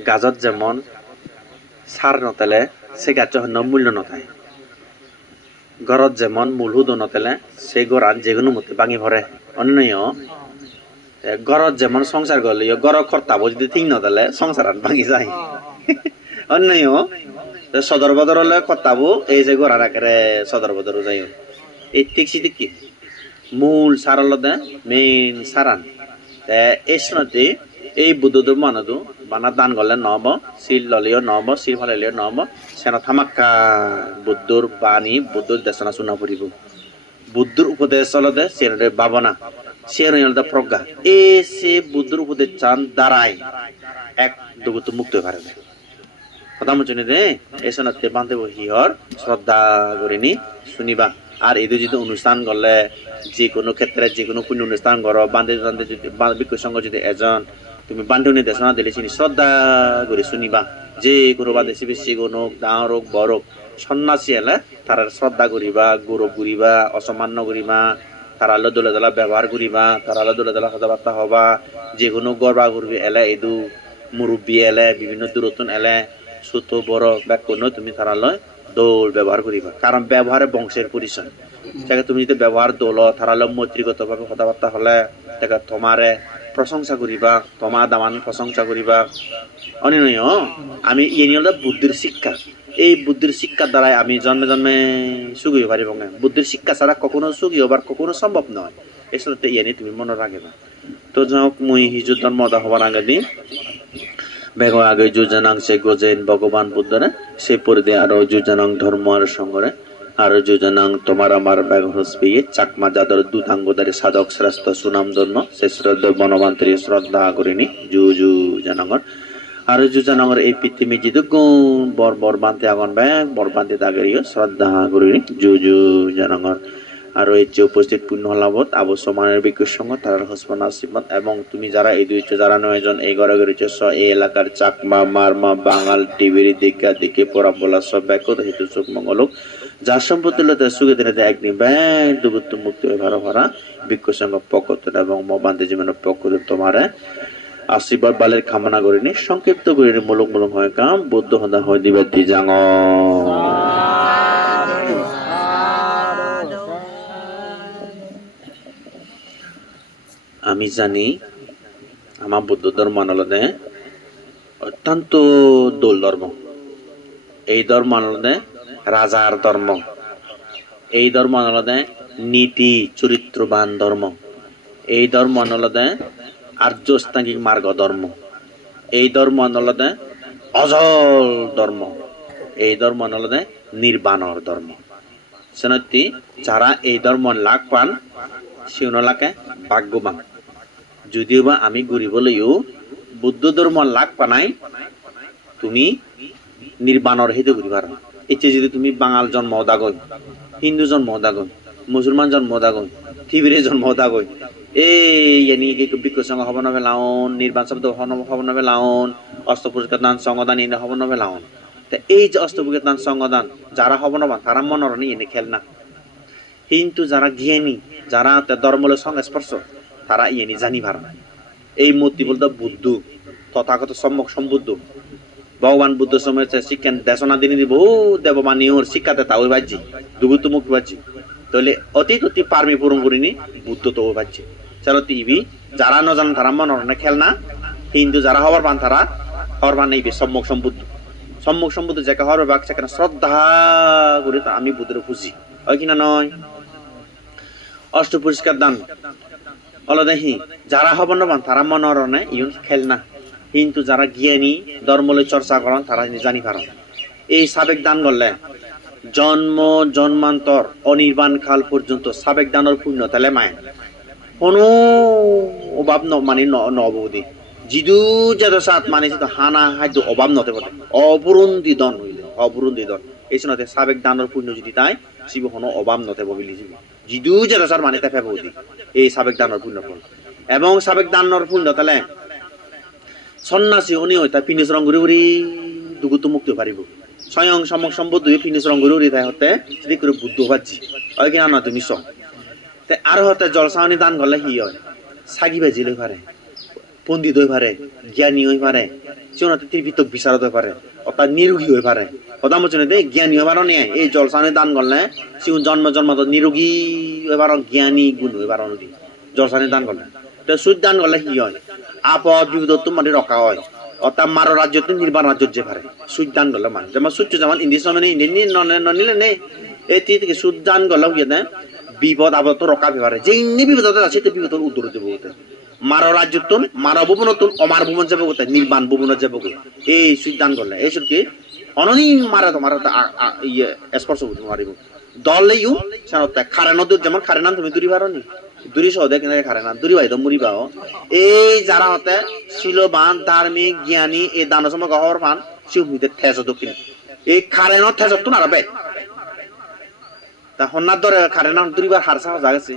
গাজত যেমন সার নতেলে সে গাছ মূল্য নথায় গরত যেমন মূলহুদ নতেলে সে গরান যেগুলো মতে ভাঙি ভরে অন্য গরত যেমন সংসার করলে গর কর্তাবো যদি ঠিক নতেলে সংসার ভাঙি যায় অন্য সদর বদর হলে কর্তাবো এই যে গরান আকারে সদর বদর যাই এই ঠিক সিটি কি মূল সার হলদে মেইন সারান এই শোনাতে এই বুদ্ধ ধর্মানদু বানা দান করলে নহব শিল ললিও নহব শিল ফালিলেও নহব সেনা থামাক্কা বুদ্ধর বাণী বুদ্ধর দেশনা শুনা পড়িব বুদ্ধর উপদেশ হলদে সেরে ভাবনা সেরে হলদে প্রজ্ঞা এ সে বুদ্ধর উপদেশ চান দাঁড়ায় এক দুগুত মুক্ত পারে কথা মুচনি দে এই শোনাতে বান্ধব হিহর শ্রদ্ধা করিনি শুনিবা আর এই যদি অনুষ্ঠান করলে যে কোনো ক্ষেত্রে যে কোনো পুণ্য অনুষ্ঠান করো বান্ধে বান্ধে যদি বিক্ষু সঙ্গ যদি এজন তুমি বান্ধবী দেশনা দিলে চিনি শ্রদ্ধা করে শুনিবা যে কোনো বা দেশে বেশি কোনো ডাঙর হোক বড় হোক সন্ন্যাসী এলে তারা শ্রদ্ধা করিবা গৌরব করিবা অসম্মান করিবা তারা দোলে দোলা ব্যবহার করিবা তারা দোলে দোলা কথাবার্তা হবা যে কোনো গর্বা করবি এলে এদু মুরব্বী এলে বিভিন্ন দূরত্ব এলে ছোট বড় বা কোনো তুমি তারা লয় দোল ব্যবহার করিবা কারণ ব্যবহারে বংশের পরিচয় তাকে তুমি যদি ব্যবহার দোল তারালে মৈত্রীগতভাবে কথাবার্তা হলে তাকে তোমারে প্রশংসা করিবা তোমা দামান প্রশংসা করিবা অনিনয় আমি ইয়ে নিয়ে বুদ্ধির শিক্ষা এই বুদ্ধির শিক্ষার দ্বারাই আমি জন্মে জন্মে সুখ হইতে পারিব না বুদ্ধির শিক্ষা ছাড়া কখনো সুখ হবার কখনো সম্ভব নয় এই সাথে ইয়ে নিয়ে তুমি মনে রাখবা তো যাক মুই হিজুর ধর্ম হবার আগে দিন বেগ আগে যোজনাং সে গোজেন ভগবান বুদ্ধরে সে পরিদে আরো যোজনাং ধর্ম আর সঙ্গরে আরো যোজনাং তোমার আমার ব্যাগ হসবি চাকমা যাদর দুধাঙ্গদারি সাধক শ্রেষ্ঠ সুনাম ধন্য সে শ্রদ্ধ বনবান্তরী শ্রদ্ধা করিনি জু জানাঙ্গর আরো যোজনাঙ্গর এই পৃথিবী যদি গুণ বর বান্তে আগন ব্যাগ বর বান্তে দাগেরিও শ্রদ্ধা করিনি জু জানাঙ্গর আর এই যে উপস্থিত পূর্ণ হলাবত আবশ্যমানের বিজ্ঞের সঙ্গে তার হসমান আশীর্বাদ এবং তুমি যারা এই দুইটা যারা নয়জন এই ঘরে ঘুরেছে এই এলাকার চাকমা মারমা বাঙাল টিভির দিকা দিকে পড়া বলা সব ব্যাকত হেতু সুখ মঙ্গলক যার সম্পত্তি লতে সুখে দিনে একদিন ব্যাগ দুগুত্ব মুক্তি ভাড়া ভরা বিজ্ঞ সঙ্গ পক্ষ এবং মবান্তি জীবনের পক্ষ তোমার আশীর্বাদ বালের কামনা করিনি সংক্ষিপ্ত করিনি মূলক হয় কাম বৌদ্ধ হদা হয় দিবে দিজাঙ্গ আমি জানি আমার বৌদ্ধ ধর্ম আনলদে অত্যন্ত দোল ধর্ম এই ধর্ম আনলদে রাজার ধর্ম এই ধর্ম আনলদে নীতি চরিত্রবান ধর্ম এই ধর্ম আনলদে আর্যস্থাঙ্গিক মার্গ ধর্ম এই ধর্ম আনলদে অজল ধর্ম এই ধর্ম আনলদে নির্বাণর ধর্ম সেনতি যারা এই ধর্ম লাভ পান সিউনলাকে ভাগ্যবান যদিও বা আমি গরিবলেও বুদ্ধ ধর্ম লাভ পানাই তুমি নির্বাণর হেতু করিবার এতে যদি তুমি বাঙাল জন্ম দাগই হিন্দু জন্ম দাগই মুসলমান জন্ম দাগই থিবিরে জন্ম দাগই এই বিক্ষ সঙ্গ হব নবে লাউন নির্বাণ শব্দ হব নবে লাউন অষ্টপুরস্কার দান সঙ্গদান এনে হব নবে লাউন এই যে অষ্টপুরস্কার দান সঙ্গদান যারা হব নবা তারা মনোরণী এনে খেল না কিন্তু যারা জ্ঞানী যারা ধর্মলের সংস্পর্শ তারা ইয়ে জানি ভার না এই মূর্তি বলতে বুদ্ধ তথাগত সম্যক সম্বুদ্ধ ভগবান বুদ্ধ সময় শিক্ষা দেশনা দিনে দিব দেবমানিওর শিক্ষাতে তা ওই বাজ্যি দুগুত মুখ বাজ্যি তাহলে অতি পারমি পূরণ করিনি বুদ্ধ তো ওই বাজ্যি চলো টিভি যারা ন জান তারা মনোরণে খেল না কিন্তু যারা হবার পান তারা হবার পান এই সম্যক সম্বুদ্ধ যাকে হবার বাক সেখানে শ্রদ্ধা করে আমি বুদ্ধের খুশি হয় কিনা নয় অষ্ট পুরস্কার দান অলদেহি যারা হব নবান তারা মনোরণে ইউন খেল না কিন্তু যারা জ্ঞানী ধর্মলৈ চর্চা করেন তারা জানি পারেন এই সাবেক দান করলে জন্ম জন্মান্তর অনির্বাণ কাল পর্যন্ত সাবেক দানের পুণ্য তালে মায় কোনো অভাব মানে নবদি জিদু যেত সাত মানে হানা হাইদ অভাব নতে বলে অপূরন্দি দন হইলে অপূরন্দি দন এই শোনাতে সাবেক দানের পুণ্য যদি তাই শিব কোনো অভাব নতে বলি জিদু যেত সার মানে তাই ফেবদি এই সাবেক দানের পুণ্য ফল এবং সাবেক দানের পুণ্য তাহলে সন্ন্যাসী উনি হইতা ফিনিশ রং ঘুরি দুগুতো মুক্তি পারিব স্বয়ং সমক সম্বুদ্ধ ফিনিশ রং ঘুরি তাই হতে যদি করে বুদ্ধ পাচ্ছি হয় কিনা না তুমি সব আর হতে জলসাওনি দান করলে কি হয় সাগি বাজিলে পারে পণ্ডিত হয়ে পারে, জ্ঞানী হয়ে পারে, সিউনাতে ত্রিপিতক বিচারত হয়ে পারে, অর্থাৎ নিরোগী হয়ে পারে। কথা বলছেন দে জ্ঞানী হয়ে পারো নিয়ে এই জলসানে দান করলে সিউন জন্ম জন্ম নিরোগী হয়ে পারো, জ্ঞানী গুণ হয়ে পারো নদী জলসানে দান করলে। তো সুদ দান করলে কি হয়? আপদ বিপদ মানে রক্ষা হয়। অর্থাৎ মারো রাজ্য তো নির্বাণ রাজ্য যে পারে সুদ দান করলে মানে যেমন সূর্য যেমন ইন্ডিয়া মানে ইন্ডিয়ান নিলে নেই এটি থেকে সুদ দান করলে কি বিপদ আপদ তো রক্ষা পারে, যে বিপদ আছে বিপদ উত্তর দেবো মারো রাজ্যতুন মারো ভুবনতুন অমার ভুবন যাবো কোথায় নির্বাণ ভুবনত যাবো এই সিদ্ধান করলে এইসব কি অনদিন মারা তো ইয়ে স্পর্শ করতে মারিব দলেও সানতে খারে নদী যেমন খারে নাম তুমি দূরি পারো নি দূরি সহদে কিনা খারে না দূরি ভাই তো মুড়ি পাও এই যারা হতে শিলবান ধার্মিক জ্ঞানী এই দান সময় গহর পান শিব মিতে ঠেস দক্ষিণ এই খারে ন ঠেস তো না বে তা হন্নার ধরে খারে নাম দূরিবার হার সাহস জাগেছে।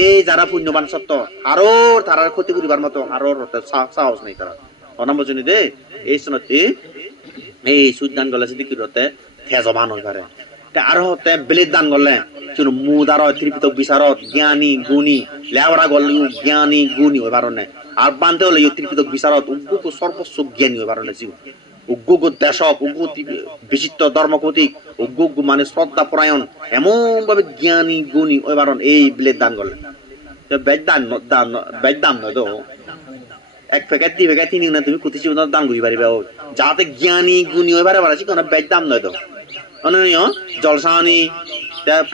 এই যারা পুণ্যবান সত্য আরো তারা ক্ষতি করিবার মতো আরো সাহস নেই তারা অনামজনী দে এই সনতি এই সুদ দান করলে সেদিকে হতে থেজবান হয়ে পারে। আরো হতে বেলের দান করলে কিন্তু মুদার ত্রিপিতক বিচারত জ্ঞানী গুণী লেওরা গলেও জ্ঞানী গুণী হয়ে পারে আর বানতে হলে ত্রিপিতক বিচারত উগ্র সর্বস্ব জ্ঞানী হয়ে পারে জীবন উগ্র দেশক উগ্র বিচিত্র ধর্মকতিক উগ্র মানে শ্রদ্ধা পরায়ণ এমন ভাবে জ্ঞানী গুণী ওই বারণ এই বিলের দান করলেন বেদ দান নয় তো এক প্যাকেট দুই প্যাকেট তিনি না তুমি কুতিছি দান করি পারিবে যাতে জ্ঞানী গুণী ওই বারে বাড়াচ্ছি কোনো বেদ দাম নয় তো অননীয় জলসানি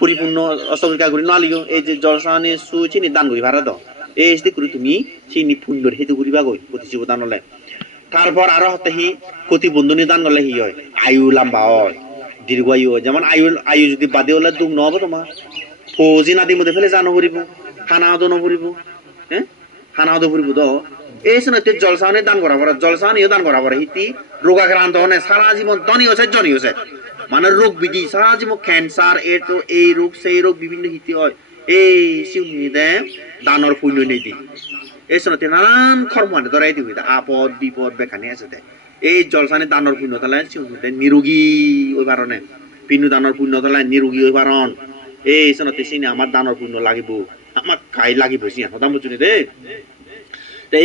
পরিপূর্ণ অষ্টবিকা করি নালিও এই যে জলসানি সুচিনি দান করি ভাড়া তো এই করি তুমি চিনি পুণ্যর হেতু করিবা গই কুতিছি দান হলে। তারপর আরো হতে হি প্রতিবন্ধনী দান করলে হি হয় আয়ু লম্বা হয় দীর্ঘ আয়ু হয়। যেমন আয়ু যদি বাদে হলে দুঃখ নহব তোমার ফৌজি নাদির মধ্যে ফেলে জানো ফুরিব খানাও নফুরিব হ্যাঁ খানাও ফুরিব তো এই সময় জলসানি দান করা পড়ে জলসানিও দান করা পড়ে হিতি রোগাক্রান্ত হনে সারা জীবন ধনী হচ্ছে জনী হচ্ছে মানে রোগ বিধি সারা জীবন ক্যান্সার এই রোগ সেই রোগ বিভিন্ন হিতি হয় এই শিবনিদে দানর পুণ্য নিধি এই সময় নানান কর্ম ধরাই দিব আপদ বিপদ বেখানি আছে এই জলসানি দানর পুণ্য তাহলে নিরোগী ওই কারণে পিণ্য দানর পুণ্য তাহলে নিরোগী ওই কারণ এই সময় চিনি আমার দানর পুণ্য লাগিব আমার খাই লাগিব চিনি সদাম বুঝুনি দে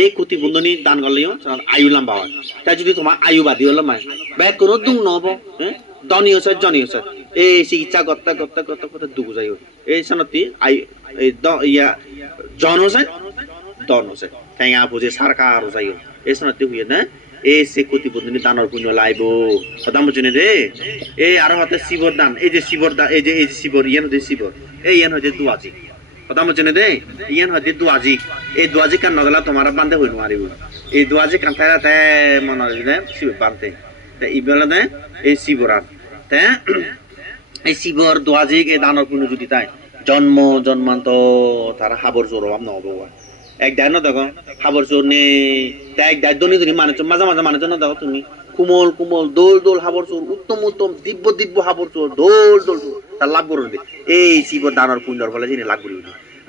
এই প্রতিবন্ধনী দান করলেও আয়ু লম্বা হয়। তাই যদি তোমার আয়ু বাদি হলো মায় ব্যাগ কোনো দুঃখ নহব হ্যাঁ ধনী হচ্ছে জনী হচ্ছে এই চিকিৎসা করতে করতে করতে করতে দুঃখ যাই এই সনতি আয়ু ইয়া জন হচ্ছে দন হচ্ছে ঠেঙা বুঝে সারকার যাই এই সনতি হুয়ে না এই সে প্রতিবন্ধনী দানর পুণ্য লাইব সদাম বুঝুনি দে এই আরো হাতে শিবর দান এই যে শিবর দান এই যে শিবর ইয়ান হচ্ছে শিবর এই ইয়ান হচ্ছে দুয়াজি কথা বলছেন দে ইয়ান হচ্ছে দুয়াজি এই দুয়াজি কান নদলা তোমার বান্ধে হই নোৱাৰিব এই দুয়াজি কান থাইতে মন দে শিব বান্ধে এই বেলা দে এই শিবরাত তে এই শিবর দুয়াজি এই দানর পুণ্য যদি তাই জন্ম জন্মান্ত তারা হাবর জোর অভাব নহব এক দায় না দেখো হাবর জোর নে এক দায় দনি দনি মানুষ মাঝে মাঝে মানুষ না দেখো তুমি কুমল কুমল দোল দোল হাবর চোর উত্তম উত্তম দিব্য দিব্য হাবর চোর দোল দোল তার লাভ করুন এই শিবর দানর পুণ্যর ফলে যিনি লাভ করি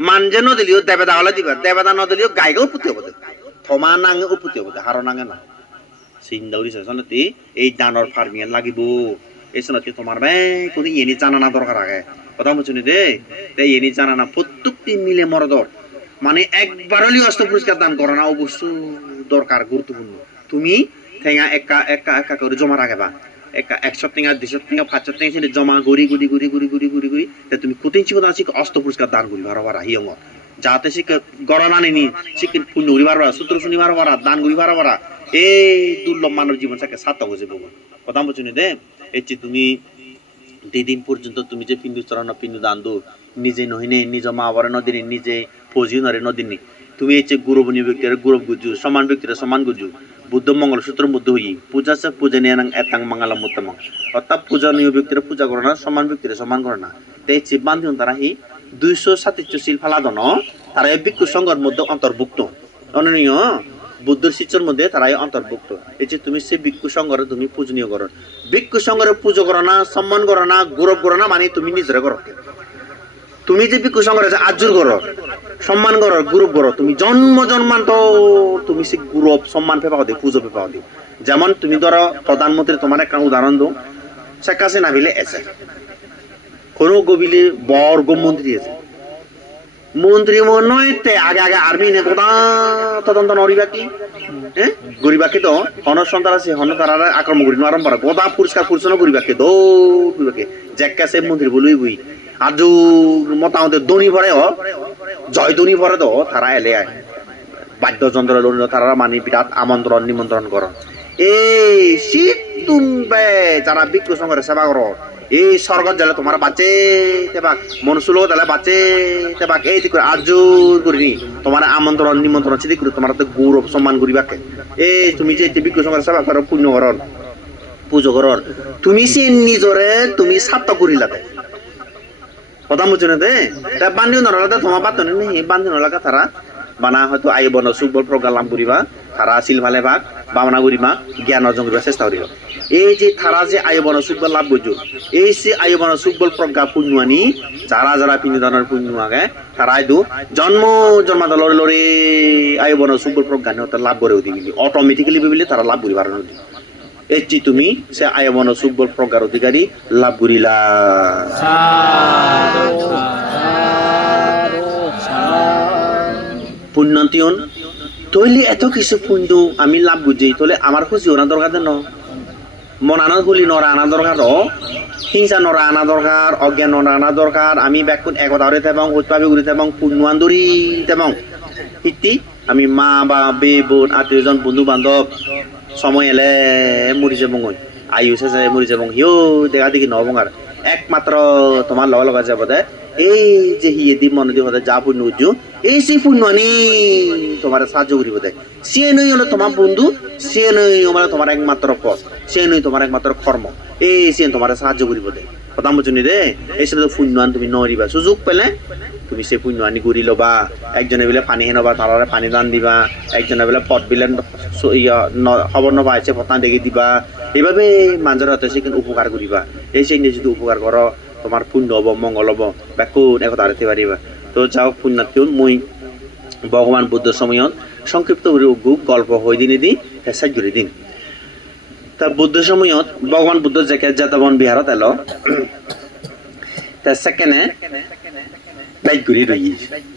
মান যে নদিলিও দেবেদা হলে দিবা দেবেদা নদিলিও গাইকে উপতি হবো থমা নাঙে উপতি হবো হার নাঙে না চিন্তা করিছে শোনতি এই দানর ফার্মিয়ান লাগিব এই শোনতি তোমার কোনো ইয়ে জানা না দরকার আগে কথা বলছি দে তাই এনি জানা না প্রত্যেকটি মিলে মরদর মানে একবার হলেও অস্ত্র পুরস্কার দান করো না অবশ্য দরকার গুরুত্বপূর্ণ তুমি ঠেঙা একা একা একা করে জমা রাখবা একা 100 টাকা 200 টাকা 500 টাকা ছিল জমা গড়ি গুড়ি গুড়ি গুড়ি গুড়ি গুড়ি গুড়ি তুমি কোথায় ছিল না শিখ অস্ত্র পুরস্কার দান করি বারবার হিয়ং যাতে শিখ গড়না নেনি শিখ পুণ্য করি বারবার সূত্র শুনি বারবার দান করি বারবার এই দুর্লভ মানব জীবন সাথে সার্থক হয়ে যাবো কথা বলছি দে এই যে তুমি দিন পর্যন্ত তুমি যে পিণ্ডু চরণ পিণ্ডু দান দো নিজে নহিনে নিজ মা বাবার নদিনী নিজে ফৌজি নরে নদিনী তুমি এই যে গৌরবনীয় ব্যক্তির গৌরব গুজু সমান ব্যক্তির সমান গুজু বুদ্ধ মঙ্গল সূত্র মধ্যে হই পূজা সে পূজনীয় এতাং মঙ্গলম উত্তম অর্থাৎ পূজনীয় ব্যক্তির পূজা করে না সমান ব্যক্তির সমান করে না তাই চিপ বান্ধিন তারা হি 237 শিল ফালাদন তারা এই ভিক্ষু সংঘের মধ্যে অন্তর্ভুক্ত অননীয় বুদ্ধর শিষ্যের মধ্যে তারাই অন্তর্ভুক্ত এই যে তুমি সে ভিক্ষু সংঘরে তুমি পূজনীয় করো ভিক্ষু সংঘরে পুজো করো না সম্মান করো না গৌরব করো না মানে তুমি নিজেরা করো তুমি যে ভিক্ষু সংঘরে আজুর করো সম্মান করো গৌরব করো তুমি জন্ম জন্মান্ত তুমি সে গৌরব সম্মান পেপাও দিও পুজো পেপাও দিও যেমন তুমি ধরো প্রধানমন্ত্রী তোমার একটা উদাহরণ দো শেখ হাসিনা বিলে এসে কোনো গবিলে বর্গ মন্ত্রী আছে মন্ত্রী নয় তে আগে আগে আর্মি নে কোথা তদন্ত নরিবা কি হ্যাঁ গরিবা কি তো হন সন্ত্রাসী হন তারা আক্রমণ করি আরম্ভ করে কোথা পরিষ্কার পরিচ্ছন্ন করিবা কে দৌড় করিবা কে জ্যাক্কা সে মন্ত্রী বলুই বুই আজু মোটামুটি দনি ভরে জয় দনি ভরে তো তারা এলে আয় বাদ্যযন্ত্র লড়িল তারা মানি বিরাট আমন্ত্রণ নিমন্ত্রণ কর এই শীত তুমবে যারা ভিক্ষু সংঘরে সেবা করো এই স্বর্গত জেলে তোমার বাচ্চে তেবাক মনুষ্য তাহলে বাচ্চে তেবাক এই দিক করে আজুর করিনি তোমার আমন্ত্রণ নিমন্ত্রণ চিঠি করে তোমার তো গৌরব সম্মান করিবাকে এই তুমি যে ভিক্ষু সংঘরে সেবা করো পুণ্য করর পুজো করর তুমি সে নিজরে তুমি সাত্য করিলাতে কথা বুঝছো না দে বান্ধিও নলাতে তোমার বাদ নেই বান্ধি নলাকা তারা বানা হয়তো আয়ু বন সুবল প্রজ্ঞা করিবা তারা আছিল ভালে ভাগ বামনা করিবা জ্ঞান অর্জন করিবা চেষ্টা করিবা এই যে তারা যে আয়ু বন সুবল লাভ বুঝো এই যে আয়ু বন সুবল প্রজ্ঞা পুণ্যানি যারা যারা পিণ্ডদানের পুণ্য আগে তারা আইদু জন্ম জন্মাদ লড়ে লড়ে আয়ু বন সুবল প্রজ্ঞা নিয়ে লাভ করে দিবি অটোমেটিক্যালি বিবিলে তারা লাভ করিবার নদী এই যে তুমি সে আয়ু বন সুবল প্রজ্ঞার অধিকারী লাভ করিলা পুণ্যন্তিয়ন তৈলি এত কিছু পুণ্য আমি লাভ বুঝি তলে আমার খুশি ওনা দরকার দেন মন আনা গুলি নরা আনা দরকার হিংসা নরা আনা দরকার অজ্ঞান নরা আনা দরকার আমি ব্যাকুণ একতা হরে এবং উৎপাবি উড়িতে এবং পুণ্যান দরিতে এবং ইতি আমি মা বা বে বোন আত্মীয়জন বন্ধু বান্ধব সময় এলে মরি যাবং আয়ু শেষে মরি যাবং হিও দেখা দেখি নহবং আর একমাত্র তোমার লগা লগা যাব দে এই যে হিয়ে দি মনে দি হতে যা পুণ্য উজ্জু এই সেই পুণ্য আনি তোমার সাহায্য করিব দে সে নই হলো তোমার বন্ধু সে নই হলো তোমার একমাত্র পথ সে নই তোমার একমাত্র কর্ম এই সে তোমার সাহায্য করিব দে কথা বুঝুনি রে এই সে পুণ্য আন তুমি নরিবা সুযোগ পেলে তুমি সে পুণ্য আনি করি লবা একজনে বলে পানি হেনবা তারারে পানি দান দিবা একজনে বলে পথ বিলে খবর নবা আছে পথ দেখি দিবা এইভাবে মানুষের হাতে সে কিন্তু উপকার করিবা এই সেই যদি উপকার করো তোমার পুণ্য হব মঙ্গল হব ব্যাকুণ একতা হারাতে পারিবা তো যাও পুণ্যার্থী মই ভগবান বুদ্ধ সময়ত সংক্ষিপ্ত করে গল্প হয়ে দিনে দি হেসাই জুড়ে দিন তা বুদ্ধ সময়ত ভগবান বুদ্ধ জেকে জেতবন বিহারত এলো তা সেকেন্ডে বাইক ঘুরি রই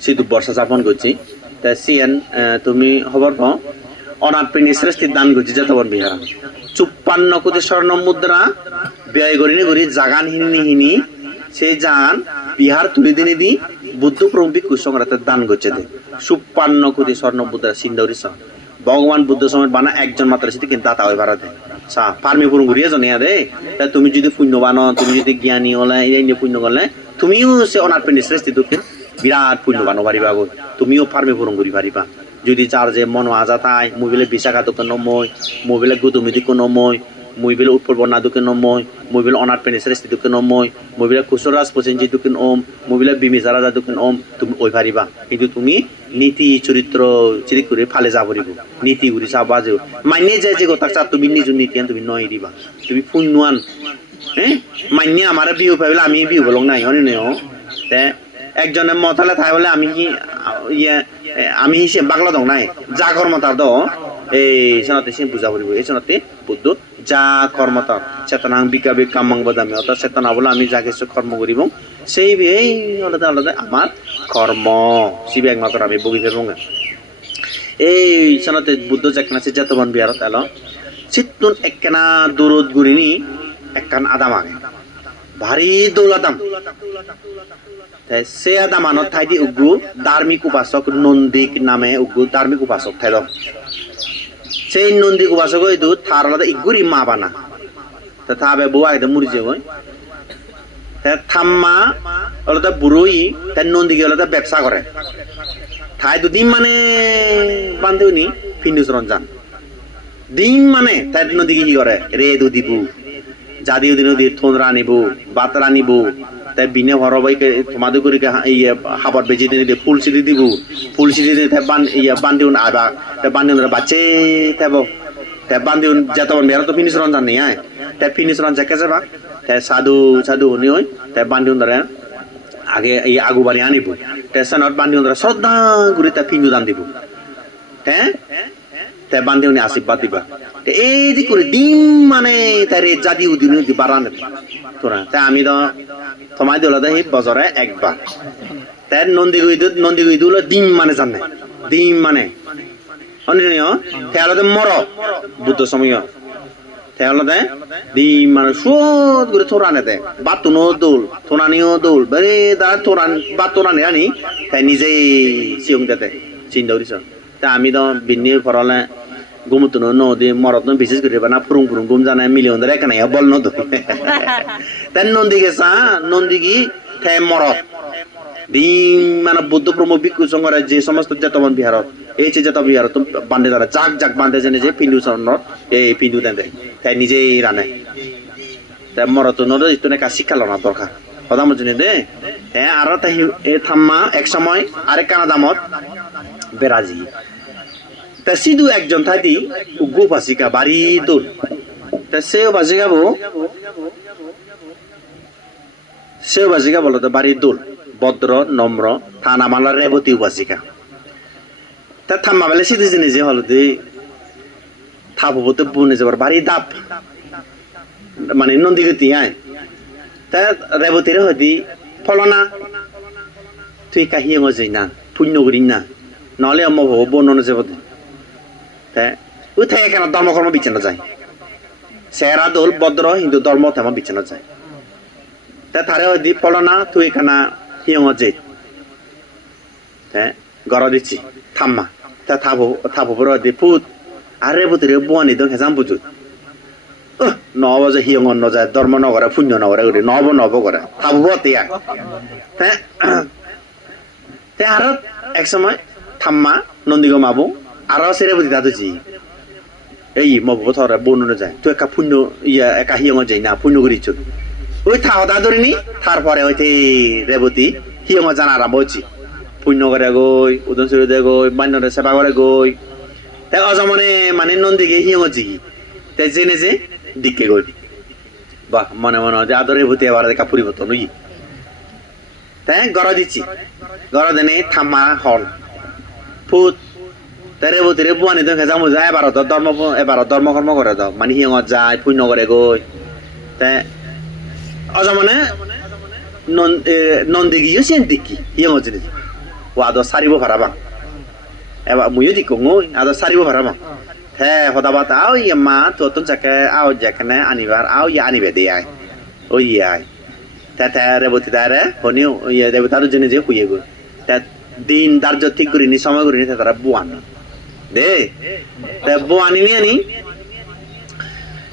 সিধু বর্ষা যাপন করছি তা সিএন তুমি খবর পাও অনাথ প্রেণী শ্রেষ্ঠী দান করছি জেতবন বিহার ৫৪ কোটি স্বর্ণ মুদ্রা ব্যয় করিনি করি জাগান হিনি সেই জান বিহার তুলে দিনে দি বুদ্ধ প্রভু কুসংরাতে দান করছে দে ৫৪ কোটি স্বর্ণ মুদ্রা সিন্ধৌরি ভগবান বুদ্ধ সময় বানা একজন মাত্র সেটি কিন্তু দাতা হয়ে ভাড়াতে ফার্মি পুরো ঘুরিয়ে জানিয়া দে তুমি যদি পুণ্যবান তুমি যদি জ্ঞানী হলে এই পুণ্য করলে তুমিও সে অনাথ প্রেণী শ্রেষ্ঠী দক্ষিণ বিরাট পুণ্যবান পারিবা গো তুমিও ফার্মি পুরো ঘুরি পারিবা যদি যার যে মন আজা তাই মুই বেলে বিশাখা দোকান নময় মুই বেলে গৌতমী দিকে নময় মুই বেলে উৎপল বর্ণা দোকে নময় মুই বেলে অনাথ প্রেণী শ্রেষ্ঠী দোকে নময় মুই বেলে কুশলরাজ প্রসেনজি দোকান ওম মুই বেলে বিমিজা রাজা দোকান ওম তুমি ওই পারিবা কিন্তু তুমি নীতি চরিত্র চিরি করে ফালে যাব পারিব নীতি ঘুরি চাবা যে মাইনে যায় যে কথা চা তুমি নিজের নীতি তুমি নয় দিবা তুমি পুণ্যান হ্যাঁ মাইনে আমার বিহু পাইলে আমি বিহু বলং নাই হনে নয় তে একজনের মতালে থাই বলে আমি কি ইয়ে আমি সে বাংলা দং নাই যা কর্মতা দ এই সনাতে সে বুঝা পড়িব এই সনাতে বুদ্ধ যা কর্মতা চেতনাং বিকাবে কামাং বদামি অর্থাৎ চেতনা বলে আমি যা কিছু কর্ম করিব সেই এই আলাদা আলাদা আমার কর্ম শিবে একমাত্র আমি বগি ফেলব এই সনাতে বুদ্ধ যেখানে আছে জেতবন বিহারত এলো চিত্তুন একখানা দূরত ঘুরিনি একখান আদাম আগে ভারী দৌলাদাম সে আদামানত ঠাই দি উগ্রু ধার্মিক উপাসক নন্দিক নামে উগ্রু ধার্মিক উপাসক ঠাই সেই নন্দিক উপাসক হয়তো থার আলাদা ইগুরি মা বানা তা থাবে বউ একদম মুড়ি যে থাম্মা আলাদা বুড়োই তার নন্দিকে আলাদা ব্যবসা করে ঠাই দুদিন মানে বান্ধে উনি ফিন্ডুস রঞ্জান দিন মানে তাই নদীকে কি করে রে দু দিবু জাদি নদী থন রানিবু বাত রানিবু তাই বিনে হরবাইকে তোমাদের করে হাবর বেজি দিয়ে ফুল সিঁড়ি দিব ফুল সিঁড়ি দিয়ে বান্ধি আবা বান্ধি বাচ্চে থাকবো তাই বান্ধি যেতবন মেয়েরা তো ফিনিশ রঞ্জান নেই হ্যাঁ তাই ফিনিশ রঞ্জ যাকে যাবা তাই সাধু সাধু উনি ওই তাই বান্ধি ধরে আগে এই আগু বাড়ি আনিব স্টেশনত বান্ধি ধরে শ্রদ্ধা করে তাই ফিনু দান দিব হ্যাঁ তাই বান্ধি উনি আশীর্বাদ দিবা এই দি করে দিন মানে তাই জাদি উদিন বাড়ান তোরা তাই আমি তো তোমায় দিল দেয় বছরে একবার তাই নন্দী গুইদু হলো ডিম মানে জানে ডিম মানে অনিয় তেলতে মর বুদ্ধ সময় তেলতে ডিম মানে সুদ করে থোরানেতে বাতুনো দোল থোনানিও দোল বেরে তার থোরান বা থোরানি আনি তাই নিজেই সিয়ং দেতে চিন্তা করিস তা আমি তো বিন্নি ফরালে গুমতুনো নদী মরত বিশেষ করে না ফুরুং ফুরুং গুম জানায় মিলিয়ন ধরে এখানে বল নদ তাই নন্দী গেছা নন্দী কি ঠে মরত ডিম মানে বুদ্ধ প্রমুখ ভিক্ষু সংঘরে যে সমস্ত জেতবন বিহারত এই যে জেত বিহারত বান্ধে ধরে জাক জাক বান্ধে জেনে যে পিন্ডু চরণত এই পিন্ডু দেন দেয় তাই নিজেই রানে তাই মরত নদ ইতনে কা শিক্ষা লনা দরকার কথা মজুনি দে হ্যাঁ আর তাই এ থাম্মা এক সময় আরেক কানা দামত বেরাজি তা সিধু একজন থাকি উগ্গু ফাঁসিকা বাড়ি দোল তা সেও বাসিকা বলো তো বাড়ি দোল ভদ্র নম্র থানা মালা রেবতী উপাসিকা তা থাম্মা বেলে সিধু জিনিস যে হলো দি থাপতে বুনে যাবার বাড়ি দাপ মানে নন্দীগতি আয় তা রেবতীরে হদি ফলনা তুই কাহিয়ে মজাই না পুণ্য করি না নহলে অম্ম ভব বর্ণনা যাব তা ওই থেকে কেন ধর্মকর্ম বিচ্ছিন্ন যায় সেরা দোল ভদ্র হিন্দু ধর্ম তেমন বিচ্ছিন্ন যায় তা তারে হদি ফলনা তুই কেনা হিয়ং যে গড় দিচ্ছি থাম্মা তা থাপো হদি ফুট আর রেবতীরে বুয়ানি দং হেজাম বুঝুত নব যে হিয়ং নজায় ধর্ম নগরে পুণ্য নগরে করে নব করে থাপব তিয়া আর এক সময় থাম্মা নন্দীগ মাবু আর সেরে বুঝি দাদুজি এই মবু থরে বনুনে যায় তুই একা পুণ্য ইয়া একা হিয়ং যাই না পুণ্য করিছ ওই থাও দাদুরিনি তারপরে হইতে রেবতী হিয়ং জানা আরম্ভ হচ্ছি পুণ্য করে গই উদন চুরি দে গই বান্যরে সেবা করে গই তাই অজমনে মানে নন্দীকে হিয়ং জিগি তাই জেনে যে দিকে গই বাহ মনে যে আদর রেবতী এবার দেখা পরিবর্তন হই তাই গড় দিচ্ছি গড় দেনে থাম্মা হল ফুট তাই রেবতীরে বুয়ানি দংখে যাবো যায় এবার ধর্মকর্ম করে দাও মানে হিয়ং যায় পুণ্য করে গই তাই অজমনে নন্দী গিয়ে সেন দিকি হিয়ং জিনিস ও আদর সারিব ভাড়াবাং এবার মুইও দিক আদর সারিব ভাড়াবাং হ্যাঁ হদাবাত আও ইয়ে মা তোতন চাকে আও যেখানে আনিবার আও ইয়ে আনিবে দিয়ে আয় ও ইয়ে আয় তা রেবতী তারে হনি ইয়ে দেবতার জন্য যে হুয়ে গো তা দিন দার্য ঠিক করিনি সময় করিনি তারা বুয়ান দে তা বুয়ানি নিয়ে আনি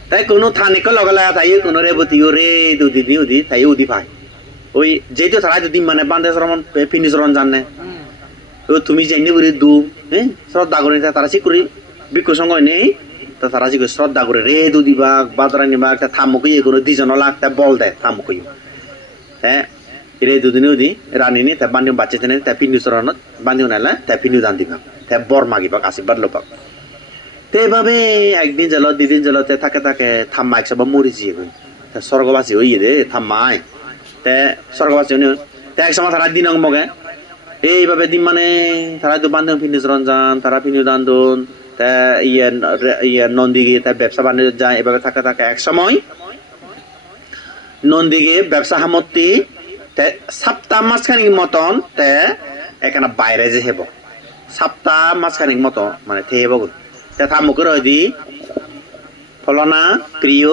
তাই কোনো থানিকে লগলা তাই কোনো রেবতী রে দুদিন উদি তাই উদি পায় ওই যেহেতু তারা যদি মানে বান্ধে শ্রমণ ফিনিশ রন জানে ও তুমি যেনি করে দু হ্যাঁ শ্রদ্ধা করি তারা সে করি ভিক্ষু সঙ্গ নেই তা তারা যে শ্রদ্ধা করে রে দু দিবাক বাদরানি বাক তা থামুক ইয়ে কোনো দুজন লাগ তা বল দেয় থামুক হ্যাঁ রে দুদিনে উদি রানিনি তা বান্ধি বাচ্চা তেনে তা পিন্ডু চরণত বান্ধি নাইলে তা পিন্ডু দান দিবাক তা বর মাগিবাক আশীর্বাদ লোপাক তো এইভাবে একদিন জেল দুদিন জেলতে থাকে থাম্মা একসব মরি যিয়ে গই তা স্বর্গবাসী হইয়ে দে থাম্মাই তে স্বর্গবাসী তে এক সময় তারা দিন মগে এইভাবে দিন মানে তারা তো বান্ধব পিন্ডু চরণ যান তারা পিন্ডু দান দোন তা ইয়ে নন্দী গিয়ে তার ব্যবসা বাণিজ্য যায় এভাবে থাকে এক সময় নন্দী গিয়ে ব্যবসা সামত্তি সপ্তাহ মাসখানিক মতন তে এখানে বাইরে যে হেব সপ্তাহ মাসখানিক মতো মানে থে হেব তে থামুকের হয়দি ফলনা প্রিয়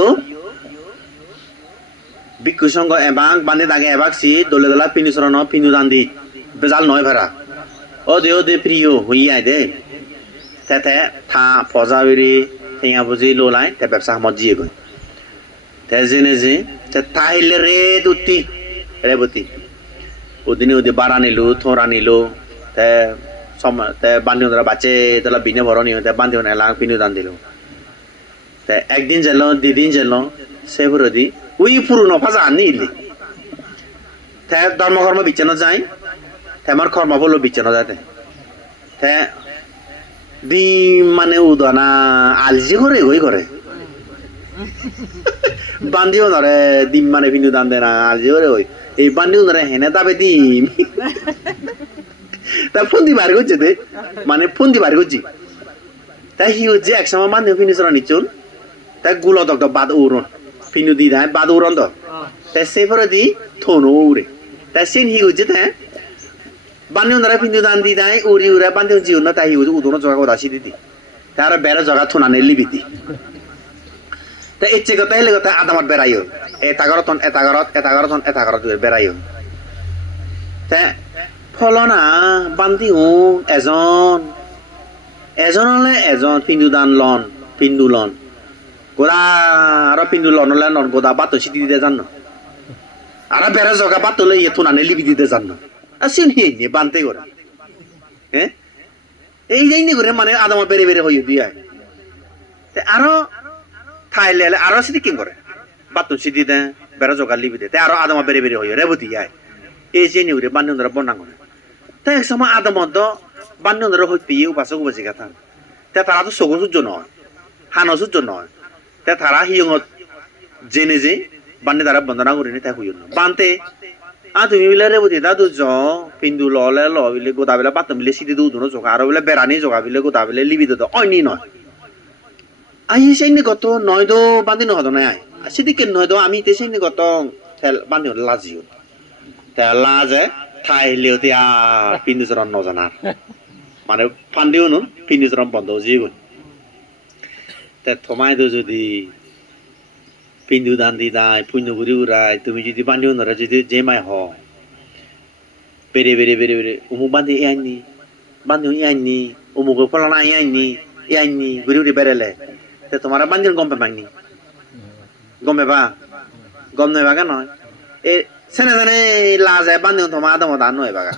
ভিক্ষু সঙ্গ এবাক বান্ধে দাগে এবাক সি দলে দলা পিনু সরণ পিনু দান দি বেজাল নয় ভেড়া ও দে প্রিয় হইয়াই দে তে থা ফজা বেরি ঠেঙা বুঝি লোলাই তে ব্যবসা সামত জিয়ে গই তে জেনে যে তাইলে রে দুতি রেবতী ওদিনে ওদি বার আনিলো থর আনিলো তে বান্ধিও ধরা বাচ্চে তোলা বিনে ভরণী তে বান্ধিও নেলা পিনু দান দিল তে একদিন যেল দুদিন যেল সে ভরদি ওই পুরনো ফাজা আনি ইলি তে ধর্মকর্ম বিচ্ছন্ন যায় তে আমার কর্ম বলো বিচ্ছন্ন যায় তে দি মানে উদানা আলজি করে গই করে বান্ধিও ধরে ডিম মানে পিনু দান দে না আলজি করে ওই এই বান্ধিও ধরে হেনে দাবে ডিম তা ফোন দি বার করছে দে মানে ফোন দি বার করছি তাই হি হচ্ছে এক সময় বান্ধিও পিনু চড়া নিচুন তাই গুলো দক বাদ উড়ন পিনু দি দেয় বাদ উড়ন তো তাই সে পরে দি থনো উড়ে তাই সেন হি হচ্ছে তাই বান্ধি ধরে পিন্দু দান দি তাই উড়ি উড়ে বান্ধি জিও না তাই উদনো জগা কথা আসি দিদি তার বেড়ে জগা থুনানে লিবিদি তা ইচ্ছে কথা হেলে কথা আদামত বেড়াইও এতাগরত বেড়াইও তা ফলনা বান্ধি এজন হলে এজন পিন্দু দান লন পিন্দু লন গোদা আর পিন্দু লন হলে লন গোদা বাতো সিটি দিতে জানো আর বেড়ে জগা বাতো লই থুনানে লিবি দিতে জানো আর সিন হিয়ে বানতে করে হ্যাঁ এই যাইনি করে মানে আদামত বেড়ে বেড়ে হইও দিয়া আরো থাইলে আরো সিটি কি করে বাতুন সিটি দে বেড়া জগা লিবি দে আরো আদামত বেড়ে বেড়ে হইও রেবতি আয় এই যে নিউরে বান্ধবরা বন্যাং করে তাই এক সময় আদামত বান্ধবরা হই পিয়ে উপাসক উপাসি কথা তে তারা তো সগো সূর্য নয় হানো সূর্য নয় তে তারা হিয়ঙত জেনে যে বান্ধে তারা বন্দনা করিনি তাই হইও না বানতে তুমি বিলে রেবতি দা দুজ পিন্দু ললে ল বিলে গোদা বেলা বাতম বিলে সিটি দুনো জগা আর বিলে বেড়ানি জগা বিলে গোদা বিলে লিবি দে অনি নয় আই সেইনি কত নয় দো বান্ধি নহদ নাই আয় সিদিকে নয় দো আমি তে সেইনি কত ঠেল বান্ধি লাজিও তে লাজে ঠাই লিওতে আর পিন্দু চরণ নজানার মানে ফান্দিও নুন পিন্দু চরণ বন্ধ জিগুন তে থমাই দো যদি পিন্দু দান দি দাই পুণ্য ঘুরি উড়াই তুমি যদি বান্ধিও নরা যদি যে মাই হ বেড়ে বেড়ে বেড়ে বেড়ে উমুক বান্ধি এ আইনি বান্ধিও এ আইনি উমুক ফলানা এ আইনি ঘুরি উড়ি বেড়েলে তে তোমার বান্ধিও গম পাবাংনি গম পাবা গম নয় বাগা নয় এ সেনে সেনে লাজে বান্ধিও তোমার আদম দান নয় বাগা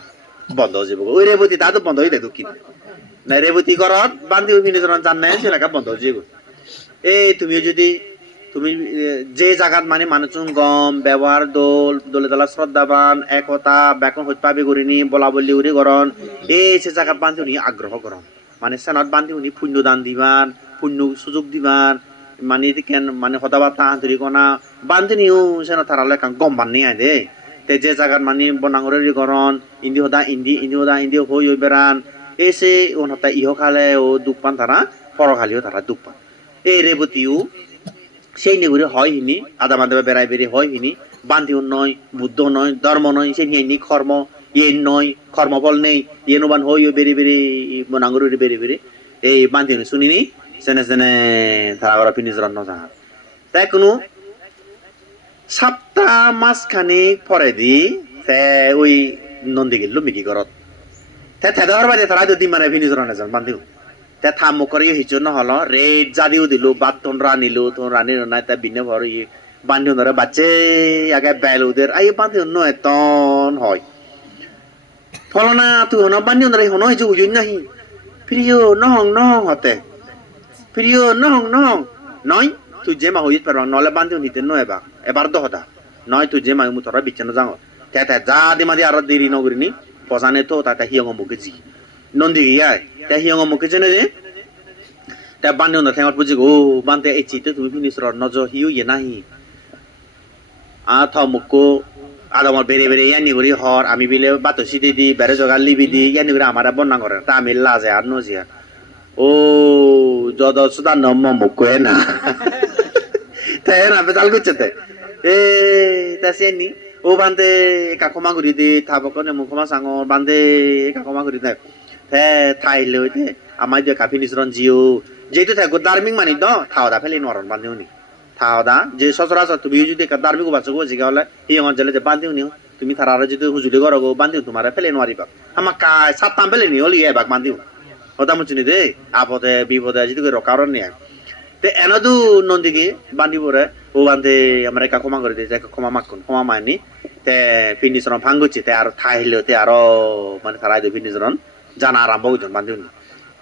বন্ধ হয়ে যাব ওই রেবতী তা তো বন্ধ হয়ে দেয় দুঃখিত না রেবতী করত বান্ধিও ফিনি জন জান নাই সেলাকা বন্ধ হয়ে যাব এই তুমিও যদি তুমি যে জায়গাত মানে মানুষজন গম ব্যবহার দলে দলা শ্রদ্ধাবান একতা ব্যাকরণ হইতে পাবে করিনি বলা বললি উড়ি গরণ এই সে জায়গাত বান্ধি উনি আগ্রহ করন মানে সেনত বান্ধি উনি পুণ্য দান দিবান পুণ্য সুযোগ দিবান মানে কেন মানে হতাবার্তা আন্তরিকনা বান্ধি নিও সেন তারালে গম বান্নি আয় দে তে যে জায়গাত মানে বনাঙ্গরের গরণ ইন্দি হদা ইন্দি হই বেড়ান এসে ওন হতা ইহ খালে ও দুঃখ পান তারা পর খালিও তারা দুঃখ পান এই রেবতীও সেই নিগুড়ি হয় হিনি আদা মাদা বেড়াই বেড়ে হয় হিনি বান্ধিও নয় বুদ্ধ নয় ধর্ম নয় সেই নিয়ে কর্ম ইয়ে নয় কর্মফল নেই ইয়ে নোবান হই বেড়ে বেড়ে নাঙ্গরি বেড়ে বেড়ে এই বান্ধিও শুনিনি সেনে সেনে তারা ওরা পিনিজ রান্না জাহার তাই কোনো সপ্তাহ মাসখানিক পরে দি ওই নন্দী গেল মিকি ঘরত থেদার বাদে তারা যদি মানে পিনিজ রান্না যান বান্ধিও তে থামো করে হিচন হল রেড জাদিও দিল বাদ তোন রানিলো তোন রানি নাই তা বিনে ভর বান্ধি ধরে বাচ্চে আগে বেলুদের আই বান্ধি নয় তন হয় ফলনা তুই হন বান্ধি ধরে হন হয়েছে উজুন নাহি প্রিয় নহং হতে প্রিয় নহং নয় তুই যে মা হইতে পারবা নলে বান্ধি নিতে নয় এবার তো হতা নয় তুই যে মা মুতরা বিচ্ছন্ন যাও তে যা দি মাদি আর দেরি নগরিনি পজানে তো তা হিয়ং মুখে জি নন্দী গিয়ায় তা হিয়ং মুখে জেনে যে তা বান্ধি ঠেঙত বুঝি ও বান্ধে এই চিতে তুমি ফিনিসর নজ হিউ ইয়ে নাহি থ মুখো আদমর বেড়ে বেড়ে ইয়ানি করি হর আমি বিলে বাতো সিটি দি বেড়ে জগা লিবি দি ইয়ানি করে আমার বন্যা করে তা আমি লাজে আর নজিয়া ও যদ সুদা নম মুখো এ না তাই না বেতাল করছে এ তা সিয়ানি ও বান্ধে কাকমা করি দি থাবকনে মুখমা সাঙর বান্ধে কাকমা করি দে থাইলে হইতে আমার যে কাফি নিসরণ জিও যেহেতু থাকো ধার্মিক মানি তো থাওদা ফেলে নরন বান্ধেও নি থাওদা যে সচরাচর তুমি যদি ধার্মিক বাচ্চা গো জিগা হলে এই অঞ্চলে যে বান্ধেও নিও তুমি তারা যদি হুজুরি করো গো বান্ধেও তোমার ফেলে নোয়ারিবা আমার কায় সাতটাম ফেলে নি হলি এবাক বান্ধেও হতা মুচিনি দে আপদে বিপদে যদি রকারণ নিয়ে তে এনদু নন্দীকে বান্ধি পরে ও বান্ধে আমার একা ক্ষমা করে দিয়ে ক্ষমা মাখন ক্ষমা মায়নি তে ফিনিসরণ ভাঙ্গুছি তে আর থাইলে তে আরো মানে তারা ফিনিসরণ জানা আরম্ভ হইজন বান্ধেও নি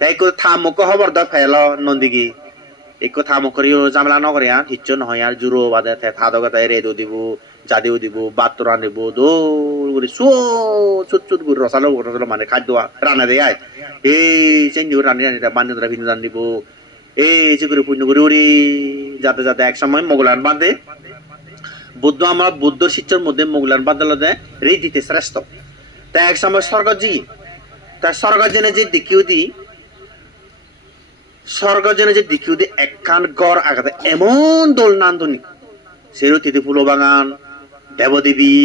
তাই থামুক খবর দ ফেল নন্দীকি একো থামুক করিও জামলা নকরে হিচ্ছ নহয় আর জুরো বাদে থাদকে রেদো দিব জাদিও দিব বাতরা নিব দৌড় করে চুট করে রসালো মানে খাদ্য রান্না দেয় এই চেঞ্জ করে রান্নি রান্নি বান্ধবরা ভিন্ন রান দিব এই যে করে পুণ্য করে উড়ি যাতে যাতে এক সময় মোগলান বাঁধে বুদ্ধ আমরা বুদ্ধ শিষ্যের মধ্যে মোগলান বাঁধলে রীতিতে শ্রেষ্ঠ তাই এক সময় স্বর্গজি তাই স্বর্গজনে যে দেখিও দি স্বর্গজনে যে দেখিও দি একখান গড় আগাতে এমন দোল নান্দনিক সেরু তিথি ফুল বাগান দেবদেবী